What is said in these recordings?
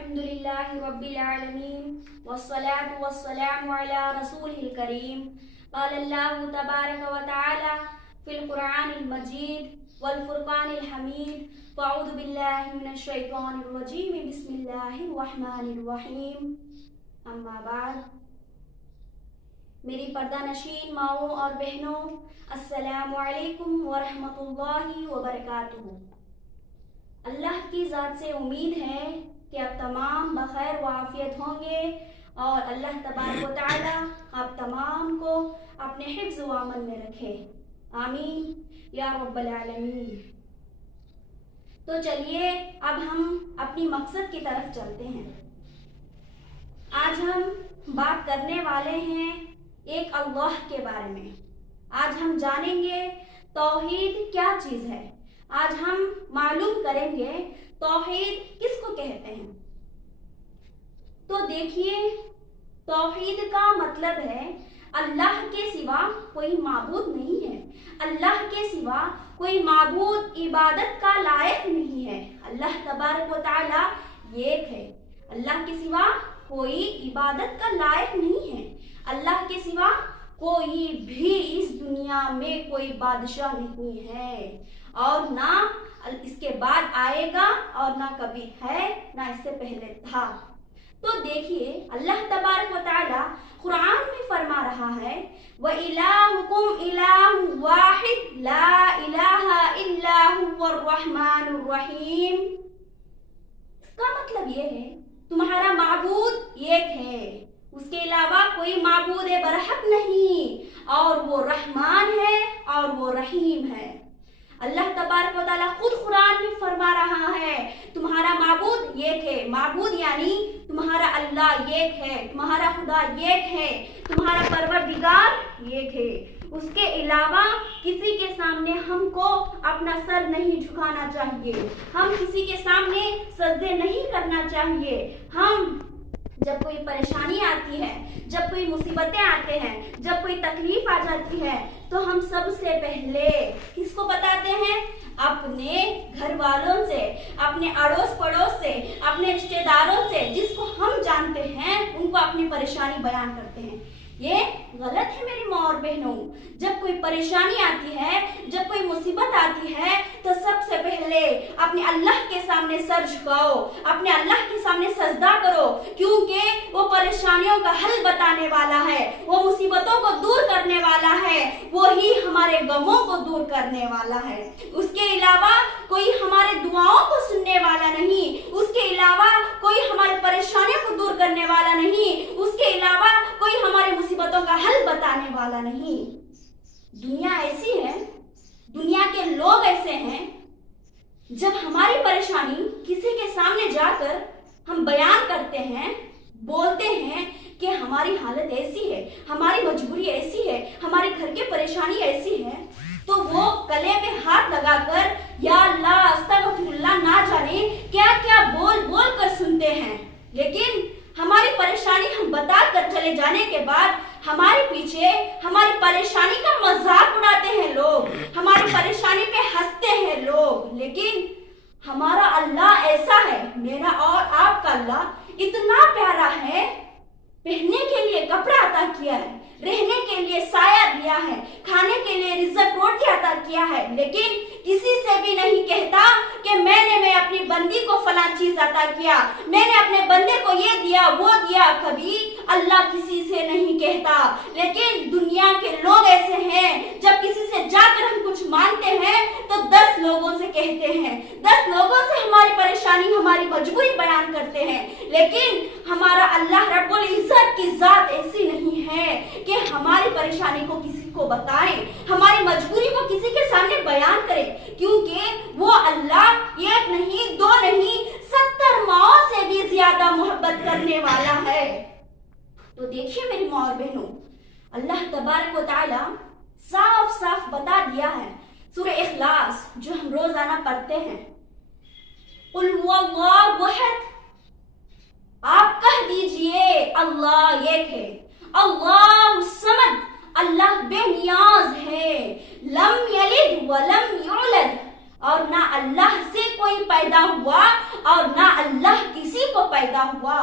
الحمدللہ رب العالمین والصلاة والسلام علی رسولہ الکریم قال اللہ تبارک و تعالی فی القرآن المجید والفرقان الحمید فاعوذ باللہ من الشیطان الرجیم بسم اللہ الرحمن الرحیم اما بعد میری پردہ نشین ماؤں اور بہنوں السلام علیکم ورحمۃ اللہ وبرکاتہ۔ اللہ کی ذات سے امید ہے کہ آپ تمام بخیر و عافیت ہوں گے اور اللہ تبارک و تعالی آپ تمام کو اپنے حفظ و امن میں رکھے، آمین یا رب العالمین۔ تو چلیے اب ہم اپنی مقصد کی طرف چلتے ہیں۔ آج ہم بات کرنے والے ہیں ایک اللہ کے بارے میں۔ آج ہم جانیں گے توحید کیا چیز ہے، آج ہم معلوم کریں گے توحید کس کو کہتے ہیں۔ تو دیکھیے، توحید کا مطلب ہے اللہ کے سوا کوئی معبود نہیں ہے، اللہ کے سوا کوئی معبود عبادت کا لائق نہیں ہے۔ اللہ تبارک و تعالی ایک ہے، اللہ کے سوا کوئی عبادت کا لائق نہیں ہے، اللہ کے سوا کوئی بھی اس دنیا میں کوئی بادشاہ نہیں ہے، اور نہ اس کے بعد آئے گا اور نہ کبھی ہے، نہ اس سے پہلے تھا۔ تو دیکھیے اللہ تبارک و تعالی قرآن میں فرما رہا ہے وَإِلَٰهُكُمْ إِلَٰهٌ وَاحِدٌ لَا إِلَٰهَ إِلَّا هُوَ الرَّحْمَٰنُ الرَّحِيمُ۔ اس کا مطلب یہ ہے تمہارا معبود ایک ہے، اس کے علاوہ کوئی معبود برحق نہیں، اور وہ رحمان ہے اور وہ رحیم ہے۔ اللہ تبارک و تعالیٰ خود قرآن میں فرما رہا ہے تمہارا معبود ایک ہے، معبود یعنی تمہارا اللہ ایک ہے، تمہارا خدا ایک ہے، تمہارا پروردگار ایک ہے۔ اس کے علاوہ کسی کے سامنے ہم کو اپنا سر نہیں جھکانا چاہیے، ہم کسی کے سامنے سجدے نہیں کرنا چاہیے۔ ہم جب کوئی پریشانی آتی ہے، جب کوئی مصیبتیں آتے ہیں، جب کوئی تکلیف آ جاتی ہے، تو ہم سب سے پہلے کس کو بتاتے ہیں؟ اپنے گھر والوں سے، اپنے اڑوس پڑوس سے، اپنے رشتہ داروں سے، جس کو ہم جانتے ہیں ان کو اپنی پریشانی بیان کرتے ہیں۔ یہ غلط ہے میری ماں اور بہنوں۔ جب کوئی پریشانی آتی ہے، جب کوئی مصیبت آتی ہے، تو سب سے پہلے اپنے اللہ کے سامنے سر جھکاؤ، اپنے اللہ کے سامنے سجدہ کرو، کیونکہ وہ پریشانیوں کا حل بتانے والا ہے، وہ مصیبتوں کو دور کرنے والا ہے، وہی ہمارے غموں کو دور کرنے والا ہے۔ اس کے علاوہ کوئی ہمارے دعاؤں کو سننے والا نہیں، اس کے علاوہ کوئی ہمارے پریشانیوں کو دور کرنے والا نہیں، اس کے علاوہ کوئی ہمارے مصیبتوں کا حل بتانے والا نہیں۔ دنیا ایسی ہے، دنیا کے لوگ ایسے ہیں، جب ہماری پریشانی کسی کے سامنے جا کر ہم بیان کرتے ہیں، بولتے ہیں کہ ہماری حالت ایسی ہے، ہماری مجبوری ایسی ہے، ہمارے گھر کی پریشانی ایسی ہے، تو وہ گلے پہ ہاتھ لگا کر یا اللہ استغفر اللہ نہ جانے کیا کیا بول بول کر سنتے ہیں۔ لیکن ہماری پریشانی ہم بتا کر چلے جانے کے بعد ہمارے پیچھے ہماری پریشانی کا مذاق اڑاتے ہیں لوگ، ہماری پریشانی پہ ہنستے ہیں لوگ۔ لیکن ہمارا اللہ ایسا ہے، میرا اور آپ کا اللہ اتنا پیارا ہے، پہننے کے لیے کپڑا عطا کیا ہے، رہنے کے لیے سایہ دیا ہے، کھانے کے لیے رزق روٹی عطا کیا ہے، لیکن کسی سے بھی نہیں کہتا کہ میں نے اپنی بندی کو فلاں چیز عطا کیا، میں نے اپنے بندے کو یہ دیا وہ دیا، کبھی اللہ کسی سے نہیں کہتا۔ لیکن دنیا کے لوگ ایسے ہیں، جب کسی سے جا کر ہم کچھ مانگتے ہیں تو 10 لوگوں سے کہتے ہیں، 10 لوگوں سے ہماری پریشانی ہماری مجبوری بیان کرتے ہیں۔ لیکن ہمارا اللہ رب العزت کی ذات ایسی نہیں ہے کہ ہماری پریشانی کو کسی کو بتائیں، ہماری مجبوری کو کسی کے سامنے بیان کریں، کیونکہ وہ اللہ ایک نہیں، 2 نہیں، 70 ماؤں سے بھی زیادہ محبت کرنے والا ہے۔ تو دیکھیے میری ماں اور بہنوں، اللہ تبارک و تعالی صاف صاف بتا دیا ہے سورہ اخلاص جو ہم روزانہ پڑھتے ہیں، قل هو اللہ احد، آپ کہہ دیجئے اللہ ایک ہے، اللہ الصمد، اللہ بے نیاز ہے، لم یلد ولم یولد، اور نہ اللہ سے کوئی پیدا ہوا اور نہ اللہ کسی ही को पैदा हुआ।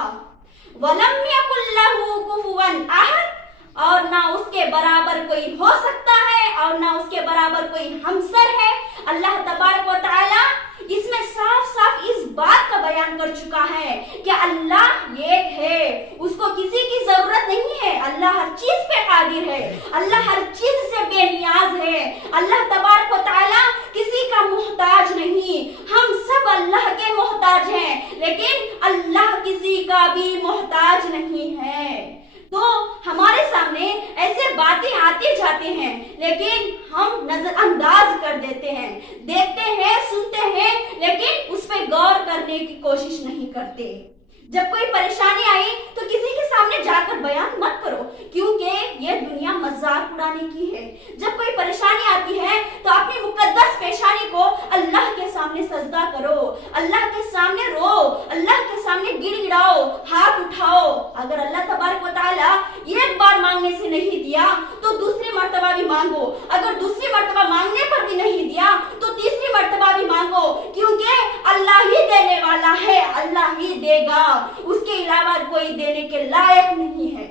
वलम यकुल लहू कुफुवन अहद, और ना उसके बराबर कोई हो सकता है और ना उसके बराबर कोई हमसर है। अल्लाह तबारक व तआला इसमें साफ साफ इस बात का बयान कर चुका है कि अल्लाह एक है, उसको किसी की जरूरत नहीं है। अल्लाह हर चीज पे कादिर है, अल्लाह हर चीज से बेनियाज है। अल्लाह तबारक व तआला किसी का मोहताज नहीं, हम सब अल्लाह के मोहताज हैं, लेकिन अल्लाह किसी का भी मोहताज नहीं है। तो हमारे सामने ऐसे बातें आते जाते हैं, लेकिन हम नजरअंदाज कर देते हैं, देखते हैं, सुनते हैं, लेकिन उस पर गौर करने की कोशिश नहीं करते। जब कोई परेशानी आई तो किसी के सामने जाकर बयान मत करो, क्योंकि ये दुनिया मजाक उड़ाने की है। जब कोई परेशानी आती है तो अपनी मुकद्दस पेशानी को अल्लाह के सामने सजदा करो, अल्लाह के सामने रो, अल्लाह के सामने गिड़गिड़ाओ, हाथ उठाओ। अगर अल्लाह तबारक व तआला एक बार मांगने से नहीं दिया तो दूसरी मर्तबा भी मांगो, अगर दूसरी मर्तबा मांगने पर भी नहीं दिया तो तीसरी मर्तबा भी मांगो, क्योंकि अल्लाह ही देने वाला है, अल्लाह ही देगा, उसके अलावा कोई देने के लायक नहीं है।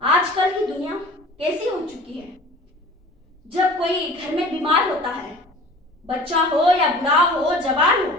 आजकल की दुनिया कैसी हो चुकी है, जब कोई घर में बीमार होता है, बच्चा हो या बूढ़ा हो, जवान हो,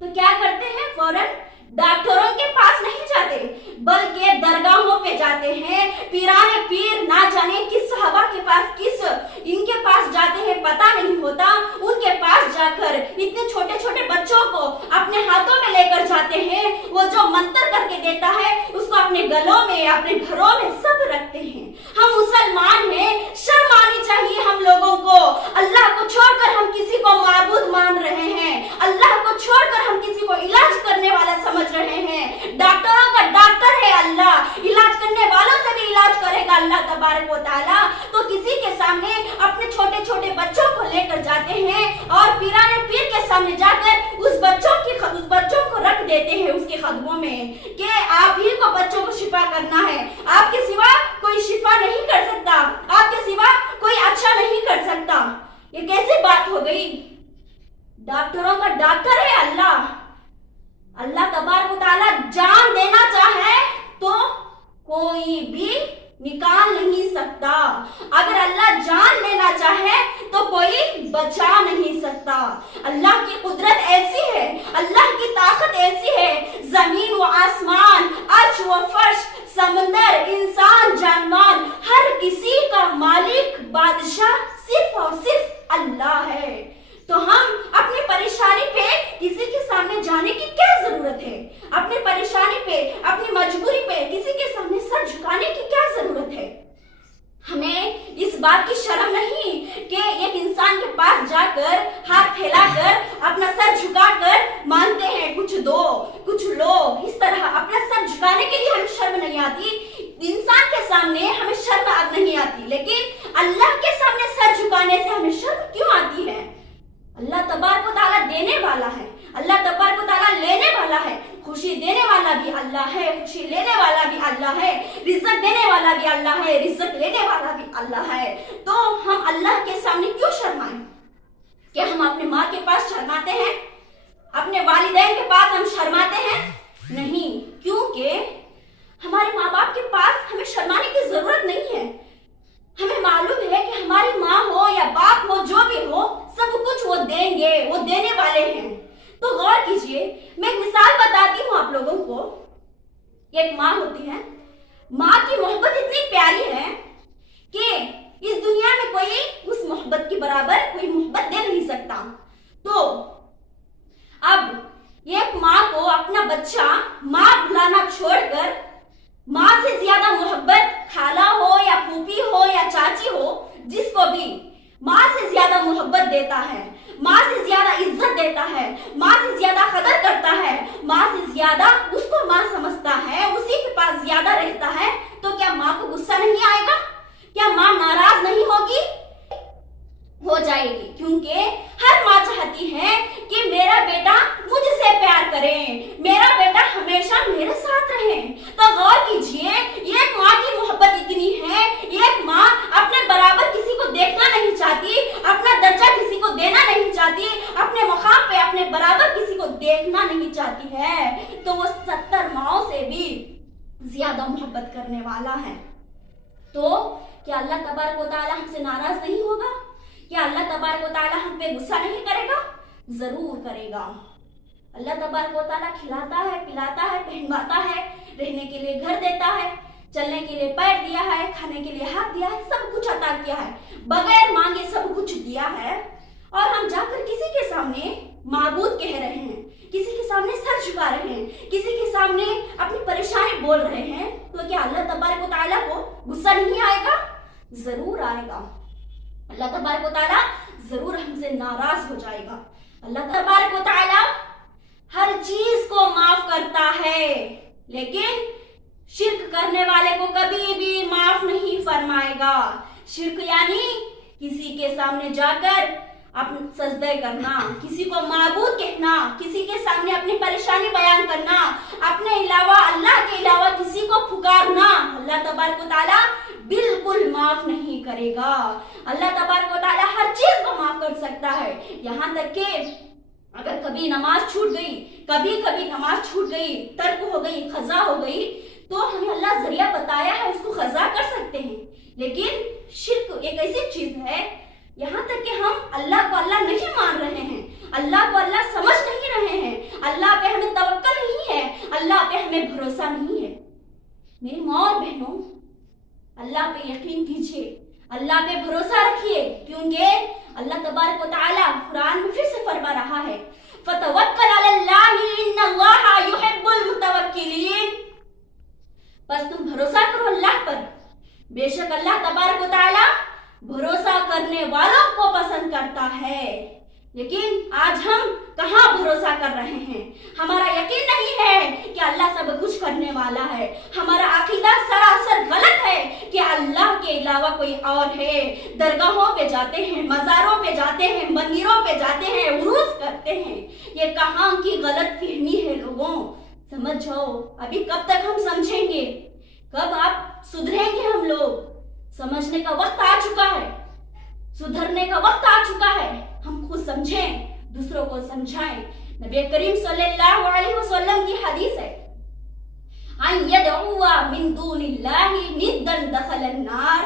तो क्या करते हैं, फौरन डॉक्टरों के पास नहीं जाते, बल्कि दरगाहों पे जाते हैं। पीराने पीर ना जाने किस सहाबा के पास, किस इनके पास जाते हैं पता नहीं होता, उनके पास जाकर इतने छोटे छोटे बच्चों को अपने हाथों में लेकर जाते हैं। वो जो मंत्र करके देता है उसको अपने गलों में, अपने घरों में सब रखते हैं। हम मुसलमान हैं, शर्म आनी चाहिए हम लोगों को। अल्लाह को छोड़कर हम किसी को माबूद मान रहे हैं, अल्लाह को छोड़कर हम किसी को इलाज करने वाला समझ रहे हैं। डॉक्टरों का डॉक्टर है अल्लाह, इलाज करने वालों से भी इलाज करेगा अल्लाह तबारक व तआला। तो किसी के सामने अपने छोटे छोटे बच्चों को लेकर जाते हैं और पीराने पीर के सामने जाकर उस बच्चों को रख देते हैं उसके कदमों में कि आप ही को बच्चों को शिफा करना है, आपके सिवा कोई शिफा नहीं कर सकता, आपके सिवा कोई अच्छा नहीं कर सकता। ये कैसी बात हो गई? डॉक्टरों का डॉक्टर है अल्लाह। अल्लाह तबारक व तआला जान देना चाहे तो कोई भी निकाल नहीं सकता, अगर अल्लाह जान लेना चाहे तो कोई बचा नहीं सकता। अल्लाह की कुदरत ऐसी है, अल्लाह की ताकत ऐसी है, जमीन व आसमान, अर्श व फर्श, समंदर, इंसान, जानवर, हर किसी का मालिक, बादशाह सिर्फ और सिर्फ अल्लाह है। तो हम अपनी परेशानी पे किसी के सामने जाने की क्या जरूरत है? अपनी परेशानी पे, अपनी मजबूरी पे किसी के सामने सर झुकाने की क्या जरूरत है? हमें इस बात की शर्म नहीं कि एक इंसान के पास जाकर हाथ फैलाकर अपना सर झुकाकर मांगते हैं कुछ दो, कुछ लो, इस तरह अपना सर झुकाने के लिए हमें शर्म नहीं आती। इंसान के सामने हमें शर्म नहीं आती, लेकिन अल्लाह के सामने सर झुकाने से हमें शर्म क्यों आती है? अल्लाह तबारक व तआला देने वाला है, अल्लाह तबारक व तआला लेने वाला है, खुशी देने वाला भी अल्लाह है, खुशी लेने वाला भी अल्लाह है, रिज़्क़ देने वाला भी अल्लाह है, रिज़्क़ लेने वाला भी अल्लाह है। तो हम अल्लाह के सामने क्यों शर्माएं? क्या हम अपने माँ के पास शर्माते हैं? अपने वालिदैन के पास हम शर्माते हैं? नहीं, क्योंकि हमारे माँ बाप के पास हमें शर्माने की जरूरत नहीं है। हमें मालूम है कि हमारी माँ हो या बाप हो, जो भी हो, सब कुछ वो देंगे, वो देने वाले हैं। तो गौर कीजिए, मैं एक मिसाल बताती हूँ आप लोगों को। एक माँ होती है, माँ की मोहब्बत इतनी प्यारी है कि इस दुनिया में कोई उस मोहब्बत के बराबर कोई मोहब्बत दे नहीं सकता। तो अब एक माँ को अपना बच्चा माँ बुलाना छोड़कर माँ से ज्यादा मोहब्बत खाला हो या फूफी हो या चाची हो, जिसको भी माँ से ज्यादा मोहब्बत देता है, माँ से ज्यादा इज्जत देता है, माँ से ज्यादा कदर करता है, माँ से ज्यादा उसको माँ समझता है, उसी के पास ज्यादा रहता है, तो क्या माँ को गुस्सा नहीं आएगा? क्या माँ नाराज नहीं होगी? हो जाएगी, क्योंकि हर माँ चाहती है कि मेरा बेटा मुझसे प्यार करे, मेरा बेटा हमेशा मेरे साथ रहे। तो गौर कीजिए, एक माँ की मोहब्बत इतनी है, एक माँ अपने बराबर किसी को देखना नहीं चाहती, अपना दर्जा किसी को देना नहीं चाहती, अपने मकाम पे अपने बराबर किसी को देखना नहीं चाहती है तो वो 70 माओं से भी ज्यादा मोहब्बत करने वाला है। तो क्या अल्लाह तबारक व तआला हमसे नाराज नहीं होगा? क्या अल्लाह तबारक व तआला हम पे गुस्सा नहीं करेगा? जरूर करेगा। अल्लाह तबारक व तआला खिलाता है, पिलाता है, पहनवाता है, रहने के लिए घर देता है, चलने के लिए पैर दिया है, खाने के लिए हाथ दिया है, सब कुछ अता किया है, बगैर मांगे सब कुछ दिया है। और हम जाकर किसी के सामने माबूद कह रहे हैं, किसी के सामने सर झुका रहे हैं, किसी के सामने अपनी परेशानी बोल रहे हैं, तो क्या अल्लाह तबारक व तआला को गुस्सा नहीं आएगा? जरूर आएगा। अल्लाह तबारक व तआला जरूर हमसे नाराज हो जाएगा। अल्लाह तबारक व तआला हर चीज को माफ करता है, लेकिन शिर्क करने वाले को कभी भी माफ नहीं फरमाएगा। शिर्क यानी किसी के सामने जाकर अपने सजदे करना, किसी को माबूद कहना, किसी के सामने अपनी परेशानी बयान करना, अपने अलावा अल्लाह के अलावा किसी को पुकारना, अल्लाह तबारक व तआला बिल्कुल माफ नहीं करेगा। अल्लाह तबारक व तआला हर चीज को माफ कर सकता है, यहाँ तक कि अगर कभी नमाज छूट गई, कभी नमाज छूट गई, तर्क हो गई, खजा हो गई, तो हमें अल्लाह जरिया बताया है, उसको खजा कर सकते हैं। लेकिन शिर्क एक ऐसी चीज है, यहाँ तक कि हम अल्लाह को अल्लाह नहीं मान रहे हैं, अल्लाह को अल्लाह समझ नहीं रहे हैं, अल्लाह पे हमें तवक्कल नहीं है, अल्लाह पे हमें भरोसा नहीं है। मेरी माँ और बहनों, अल्लाह पे यकीन कीजिए, अल्लाह पे भरोसा रखिए, क्योंकि अल्लाह तबारक व तआला कुरान में फिर से फरमा रहा है, फतवक्कल अलल्लाहि इन्नल्लाहा युहिब्बुल मुतवक्किलीन। बस तुम भरोसा करो अल्लाह पर, बेशक अल्लाह तबारक व तआला भरोसा करने वालों को पसंद करता है। लेकिन आज हम कहाँ भरोसा कर रहे हैं? हमारा यकीन नहीं है कि अल्लाह सब कुछ करने वाला है, हमारा अकीदा सरासर गलत है कि अल्लाह के अलावा कोई और है। दरगाहों पे जाते हैं, मज़ारों पे जाते हैं, मंदिरों पे जाते हैं, उरूस करते हैं। ये कहाँ की गलत फहमी है लोगों, समझ जाओ। अभी कब तक हम समझेंगे? कब आप सुधरेंगे? हम लोग समझने का वक्त आ चुका है, सुधरने का वक्त आ चुका है। हम खुद समझें, दूसरों को समझाएं। नबी करीम सल्लल्लाहु अलैहि वसल्लम की हदीस है, अन यदउवा मिन दूनिल्लाहि निद्दन दखलन नार।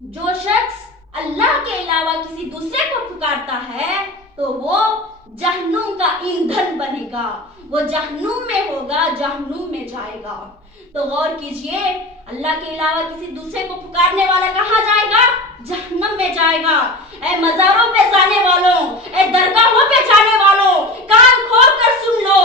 जो शख्स अल्लाह के अलावा किसी दूसरे को पुकारता है तो वो जहन्नुम का ईंधन बनेगा, वो जहन्नुम में होगा, जहन्नुम में जाएगा। तो गौर कीजिए, अल्लाह के अलावा किसी दूसरे को पुकारने वाला कहाँ जाएगा? जहन्नम में जाएगा। ए मज़ारों पे जाने वालों, ए दरगाहों पे जाने वालों, कान खोल कर सुन लो,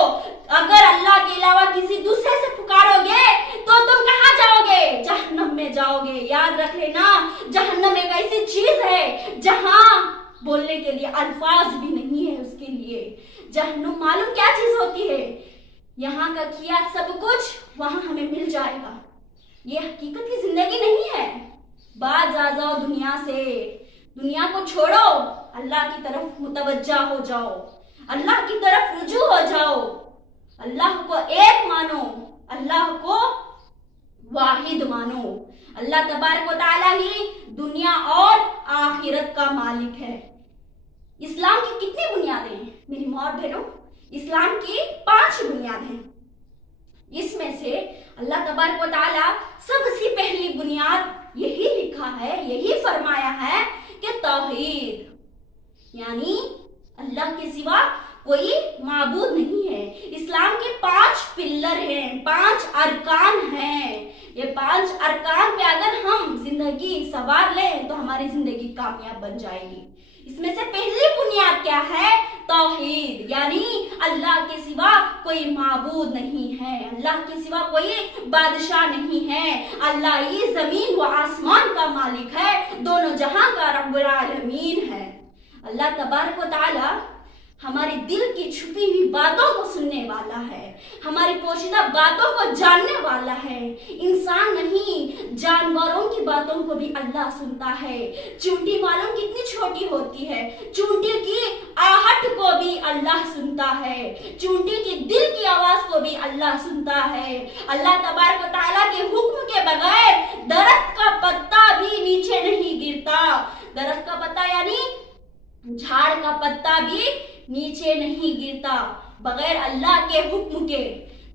अगर अल्लाह के अलावा किसी दूसरे से पुकारोगे तो तुम कहाँ जाओगे? जहन्नम में जाओगे। याद रख लेना, जहन्नम एक ऐसी चीज है जहां बोलने के लिए अल्फाज भी नहीं है उसके लिए। जहन्नुम मालूम क्या चीज होती है? यहाँ का किया सब कुछ वहां हमें मिल जाएगा। ये हकीकत की जिंदगी नहीं है। बाज आ जाओ दुनिया से, दुनिया को छोड़ो, अल्लाह की तरफ मुतवज्जा हो जाओ, अल्लाह की तरफ रुजू हो जाओ, अल्लाह को एक मानो, अल्लाह को वाहिद मानो। अल्लाह तबारक व तआला ही दुनिया और आखिरत का मालिक है। इस्लाम की कितनी बुनियादें हैं मेरी माँ और बहनों? इस्लाम की 5 बुनियादें हैं। इसमें से अल्लाह तबारक व तआला सबसे पहली बुनियाद यही लिखा है, यही फरमाया है कि तौहीद, यानी अल्लाह के सिवा कोई माबूद नहीं है। इस्लाम के 5 पिल्लर हैं, 5 अरकान हैं। ये 5 अरकान पे अगर हम जिंदगी सवार लें तो हमारी जिंदगी कामयाब बन जाएगी। इसमें से पहली बुनियाद क्या है? तौहीद, यानी अल्लाह के सिवा कोई माबूद नहीं है, अल्लाह के सिवा कोई बादशाह नहीं है। अल्लाह ही जमीन व आसमान का मालिक है, दोनों जहां का रब्बुल आलमीन है। अल्लाह तबारक व तआला हमारे दिल की छुपी हुई बातों को सुनने वाला है, हमारी पोशीदा बातों को जानने वाला है। इंसान नहीं, जानवरों की बातों को भी अल्लाह सुनता है। चूंटी मालूम कितनी छोटी होती है, चूंटी की आहट को भी अल्लाह सुनता है, चूंटी की दिल की आवाज को भी अल्लाह सुनता है। अल्लाह तबारक व तआला के हुक्म के बगैर दरख्त का पत्ता भी नीचे नहीं गिरता। दरख्त का पत्ता यानी झाड़ का पत्ता भी نیچے نہیں گرتا بغیر اللہ کے حکم کے۔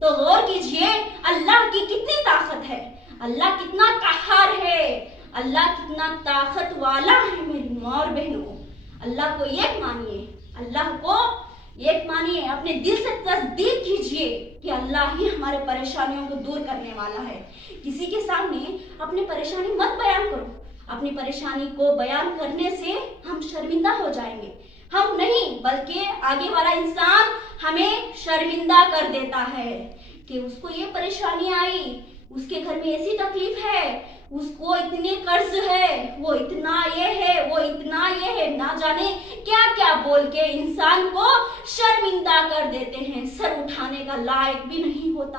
تو غور کیجئے اللہ کی کتنی طاقت ہے، اللہ کتنا قہار ہے، اللہ کتنا طاقت والا ہے میری ماں اور بہنوں۔ اللہ کو ایک مانیے، اللہ کو ایک مانیے، اپنے دل سے تصدیق کیجئے کہ اللہ ہی ہمارے پریشانیوں کو دور کرنے والا ہے۔ کسی کے سامنے اپنی پریشانی مت بیان کرو، اپنی پریشانی کو بیان کرنے سے ہم شرمندہ ہو جائیں گے، ہم نہیں بلکہ آگے والا انسان ہمیں شرمندہ کر دیتا ہے کہ اس کو یہ پریشانی آئی، اس کے گھر میں ایسی تکلیف ہے، اس کو اتنے قرض ہے، وہ اتنا یہ ہے، وہ اتنا یہ ہے، نہ جانے کیا کیا بول کے انسان کو شرمندہ کر دیتے ہیں، سر اٹھانے کا لائق بھی نہیں ہوتا۔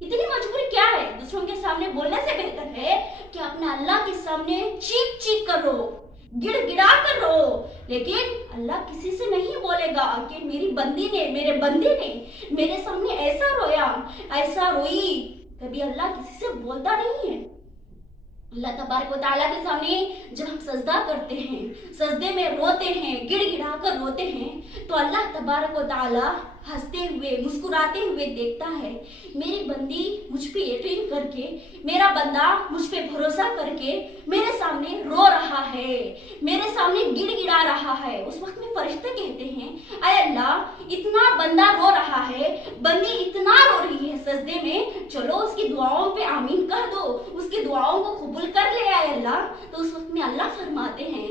اتنی مجبوری کیا ہے؟ دوسروں کے سامنے بولنے سے بہتر ہے کہ اپنے اللہ کے سامنے چیخ چیخ کر رو، گڑ گڑا کر رو۔ لیکن اللہ کسی سے نہیں بولے گا کہ میری بندی نے، میرے بندے نے میرے سامنے ایسا رویا، ایسا روئی۔ کبھی اللہ کسی سے بولتا نہیں ہے۔ اللہ تبارک و تعالیٰ کے سامنے جب ہم سجدہ کرتے ہیں، سجدے میں روتے ہیں، گڑ گڑا کر روتے ہیں، تو اللہ تبارک و تعالیٰ ہنستے ہوئے، مسکراتے ہوئے دیکھتا ہے میری بندی مجھ پہ یقین کر کے، میرا بندہ مجھ پہ بھروسہ کر کے میرے سامنے رو رہا ہے، میرے سامنے گڑ گڑا رہا ہے۔ اس وقت میں فرشتے کہتے ہیں اے اللہ، اتنا بندہ رو رہا ہے، بندی اتنا رو رہی ہے سجدے میں، چلو اس کی دعاؤں پہ آمین کہہ دو، اس کی دعاؤں کو قبول کر لے اے اللہ۔ تو اس وقت میں اللہ فرماتے ہیں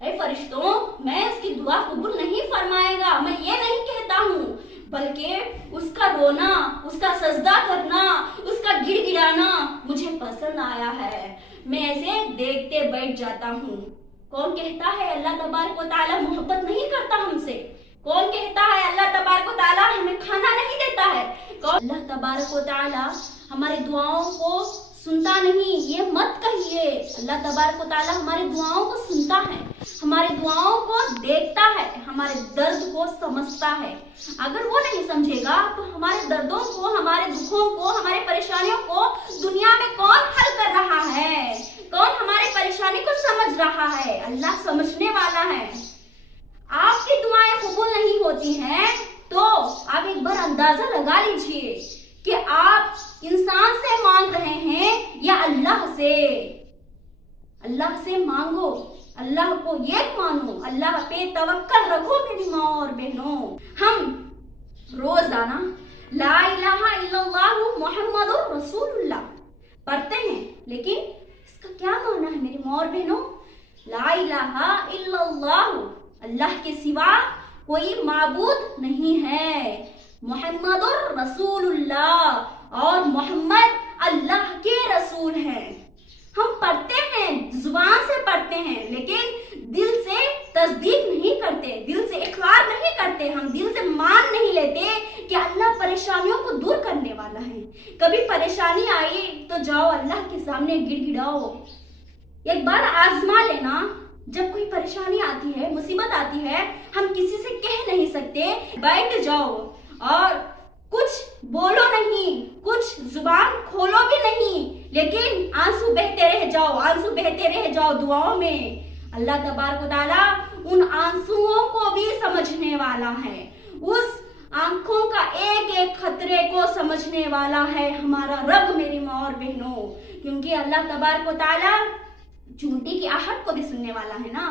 اے فرشتوں، میں اس کی دعا قبول نہیں فرمائے گا، میں یہ نہیں کہتا ہوں، بلکہ اس کا رونا، اس کا سجدہ کرنا، اس کا گڑ گڑانا مجھے پسند آیا ہے، میں ایسے دیکھتے بیٹھ جاتا ہوں۔ کون کہتا ہے اللہ تبارک و تعالیٰ محبت نہیں کرتا ہم سے؟ کون کہتا ہے اللہ تبارک و تعالیٰ ہمیں کھانا نہیں دیتا ہے؟ اللہ تبارک و تعالیٰ ہماری دعاؤں کو سنتا نہیں، یہ مت کہیے۔ اللہ تبارک و تعالیٰ ہماری دعاؤں کو سنتا ہے، ہماری دعاؤں کو دیکھتا ہے، ہمارے درد کو سمجھتا ہے۔ اگر وہ نہیں سمجھے گا تو ہمارے دردوں کو، ہمارے دکھوں کو، ہماری پریشانیوں کو دنیا میں کون حل کر رہا ہے؟ کون ہماری پریشانی کو سمجھ رہا ہے؟ اللہ سمجھنے والا ہے۔ آپ کی دعائیں قبول نہیں ہوتی ہیں تو آپ ایک بار اندازہ لگا لیجئے کہ آپ انسان سے مانگ رہے ہیں یا اللہ سے۔ اللہ سے مانگو، اللہ کو ایک مانو، اللہ پہ توکل رکھو میری ماں اور بہنوں۔ ہم روزانہ لا الہ الا اللہ محمد رسول اللہ پڑھتے ہیں، لیکن اس کا کیا معنی ہے میری ماں اور بہنوں؟ لا الہ الا اللہ، اللہ کے سوا کوئی معبود نہیں ہے، محمد رسول اللہ، اور محمد اللہ کے رسول ہیں۔ ہم پڑھتے ہیں، زبان سے پڑھتے ہیں، لیکن دل سے تصدیق نہیں کرتے، دل سے اقرار نہیں کرتے، ہم دل سے مان نہیں لیتے کہ اللہ پریشانیوں کو دور کرنے والا ہے۔ کبھی پریشانی آئی تو جاؤ اللہ کے سامنے گڑ گڑاؤ۔ ایک بار آزما لینا، جب کوئی پریشانی آتی ہے، مصیبت آتی ہے، ہم کسی سے کہہ نہیں سکتے، بیٹھ جاؤ اور کچھ بولو نہیں، کچھ زبان کھولو بھی نہیں، لیکن آنسو بہتے رہ جاؤ، آنسو بہتے رہ جاؤ دعاؤں میں۔ اللہ تبارک و تعالیٰ ان آنسوؤں کو بھی سمجھنے والا ہے، اس آنکھوں کا ایک ایک خطرے کو سمجھنے والا ہے ہمارا رب میری ماں اور بہنوں، کیونکہ اللہ تبارک و تعالیٰ چونٹی کی آہٹ کو بھی سننے والا ہے نا۔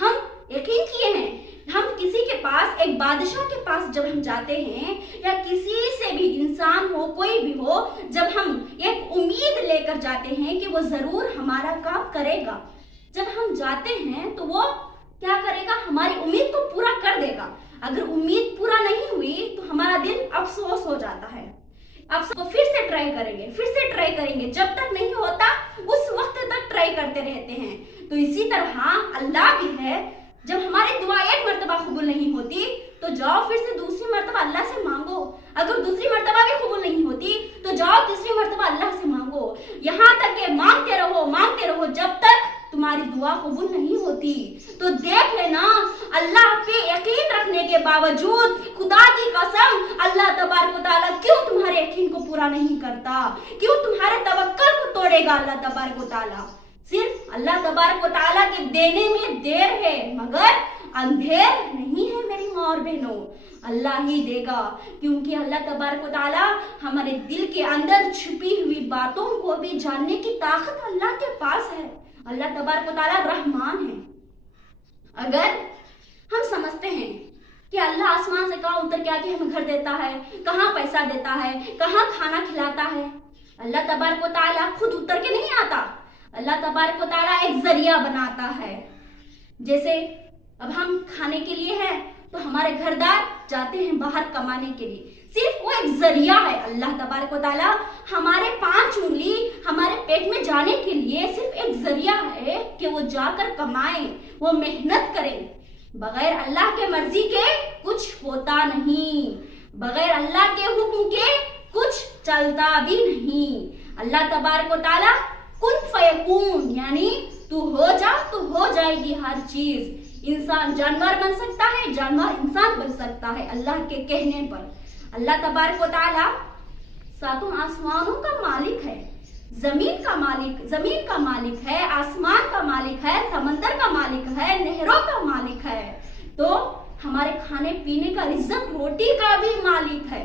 ہم یقین کیے ہیں، ہم کسی کے پاس، ایک بادشاہ کے پاس جب ہم جاتے ہیں، یا کسی سے بھی، انسان ہو کوئی بھی ہو، جب ہم ایک امید لے کر جاتے ہیں کہ وہ ضرور ہمارا کام کرے گا، جب ہم جاتے ہیں تو وہ کیا کرے گا؟ ہماری امید کو پورا کر دے گا۔ اگر امید پورا نہیں ہوئی تو ہمارا دل افسوس ہو جاتا ہے، افسوس کو پھر سے ٹرائی کریں گے، پھر سے ٹرائی کریں گے، جب تک نہیں ہوتا اس وقت تک ٹرائی کرتے رہتے ہیں۔ تو اسی طرح اللہ بھی ہے، جب ہماری دعا ایک مرتبہ قبول نہیں ہوتی تو جاؤ پھر سے دوسری مرتبہ اللہ سے مانگو، اگر دوسری مرتبہ بھی قبول نہیں ہوتی تو جاؤ تیسری مرتبہ اللہ سے مانگو، یہاں تک کہ مانگتے رہو جب تک تمہاری دعا قبول نہیں ہوتی۔ تو دیکھ لینا، اللہ پہ یقین رکھنے کے باوجود خدا کی قسم اللہ تبارک و تعالیٰ کیوں تمہارے یقین کو پورا نہیں کرتا؟ کیوں تمہارے توکل کو توڑے گا اللہ تبارک و تعالیٰ؟ صرف اللہ تبارک و تعالیٰ کے دینے میں دیر ہے، مگر अंधेर नहीं है मेरी माँ और बहनों, अल्लाह ही देगा, क्योंकि अल्लाह तबारक व तआला हमारे दिल के अंदर छुपी हुई बातों को भी जानने की ताकत अल्लाह के पास है। अल्लाह तबारक व तआला रहमान है। अगर हम समझते हैं कि अल्लाह आसमान से कहाँ उतर के आके हमें घर देता है, कहाँ पैसा देता है, कहाँ खाना खिलाता है, अल्लाह तबारक व तआला खुद उतर के नहीं आता। अल्लाह तबारक व तआला एक जरिया बनाता है। जैसे अब हम खाने के लिए है तो हमारे घरदार जाते हैं बाहर कमाने के लिए, सिर्फ वो एक जरिया है। अल्लाह तबारक व तआला हमारे 5 उंगली हमारे पेट में जाने के लिए सिर्फ एक जरिया है कि वो जाकर कमाएं, वो मेहनत करें। बगैर अल्लाह के मर्जी के कुछ होता नहीं, बगैर अल्लाह के हुक्म के कुछ चलता भी नहीं। अल्लाह तबारक व तआला कुन फयकून यानी तू हो जा तो हो जाएगी हर चीज। इंसान जानवर बन सकता है, जानवर इंसान बन सकता है अल्लाह के कहने पर। अल्लाह तबारक व तआला 7 आसमानों का मालिक है, जमीन का मालिक है, आसमान का मालिक है, समंदर का मालिक है, नहरों का मालिक है, तो हमारे खाने पीने का रिज़्क रोटी का भी मालिक है।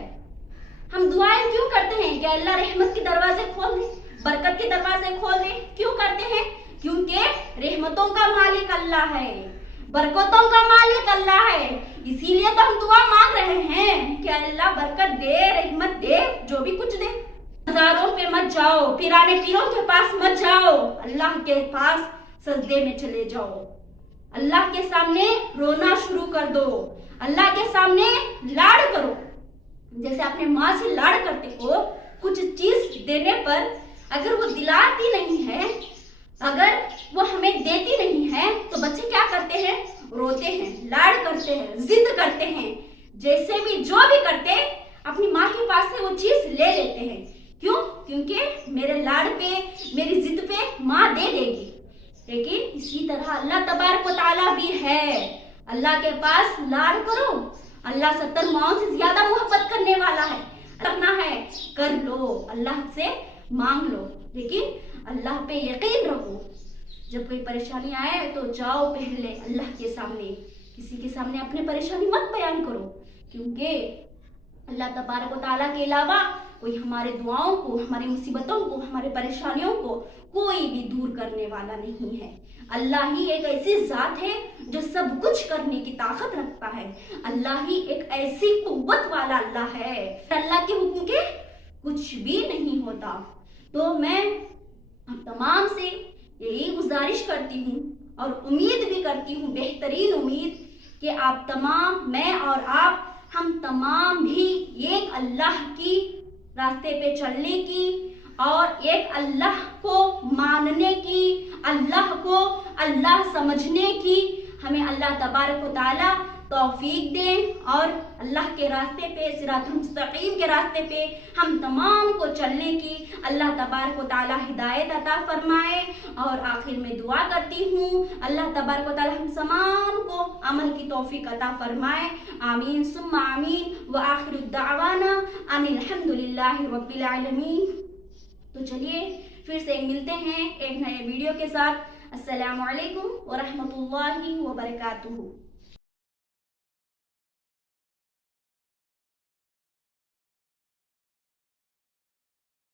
हम दुआएं क्यों करते हैं कि अल्लाह रहमत के दरवाजे खोल दे, बरकत के दरवाजे खोल दे? क्यों करते हैं? क्योंकि रहमतों का मालिक अल्लाह है, बरकतों का मालिक अल्लाह है। इसीलिए तो हम दुआ मांग रहे हैं कि अल्लाह बरकत दे, रहमत दे, जो भी कुछ दे। बाजारों पे मत जाओ, पिराने पीरों के पास मत जाओ, अल्लाह के पास सजदे में चले जाओ, अल्लाह के सामने रोना शुरू कर दो, अल्लाह के सामने लाड़ करो। जैसे अपने माँ से लाड़ करते हो, कुछ चीज देने पर अगर वो दिलाती नहीं है, अगर वो हमें देती नहीं है, तो बच्चे क्या करते हैं? रोते हैं, लाड़ करते हैं, जिद करते हैं, जैसे भी जो भी करते अपनी माँ के पास से वो चीज ले लेते हैं। क्यों? क्योंकि मेरे लाड़ पे, मेरी जिद पे माँ दे देगी। लेकिन इसी तरह अल्लाह तबारक व तआला भी है, अल्लाह के पास लाड़ करो, अल्लाह 70 माओं से ज्यादा मोहब्बत करने वाला है। करना है कर लो, अल्लाह से मांग लो, लेकिन अल्लाह पे यकीन रखो। जब कोई परेशानी आए तो जाओ पहले अल्लाह के सामने, किसी के सामने अपनी परेशानी मत बयान करो, क्योंकि अल्लाह तबारक व तआला के अलावा कोई हमारे दुआओं को, हमारी मुसीबतों को, हमारे परेशानियों को कोई भी दूर करने वाला नहीं है। अल्लाह ही एक ऐसी जात है जो सब कुछ करने की ताकत रखता है। अल्लाह ही एक ऐसी कुव्वत वाला अल्लाह है, अल्लाह के हुक्म के कुछ भी नहीं होता। तो मैं आप तमाम से यही गुजारिश करती हूँ और उम्मीद भी करती हूँ, बेहतरीन उम्मीद, कि आप तमाम, मैं और आप, हम तमाम भी एक अल्लाह की रास्ते पे चलने की और एक अल्लाह को मानने की, अल्लाह को अल्लाह समझने की हमें अल्लाह तबारक व तआला तौफीक दे और अल्लाह के रास्ते पे, सिरातुल मुस्तकीम के रास्ते पे हम तमाम को चलने की अल्लाह तबारक व तआला हिदायत अता फरमाए। और आखिर में दुआ करती हूँ अल्लाह तबारक व तआला हम तमाम को अमल की तौफीक अता फरमाए। आमीन सुम्मा आमीन व आखिरु दावाना अनिल हम्दुलिल्लाहि रब्बिल आलमीन। तो चलिए फिर से मिलते हैं एक नए वीडियो के साथ। अस्सलामु अलैकुम व रहमतुल्लाहि व बरकातुहू।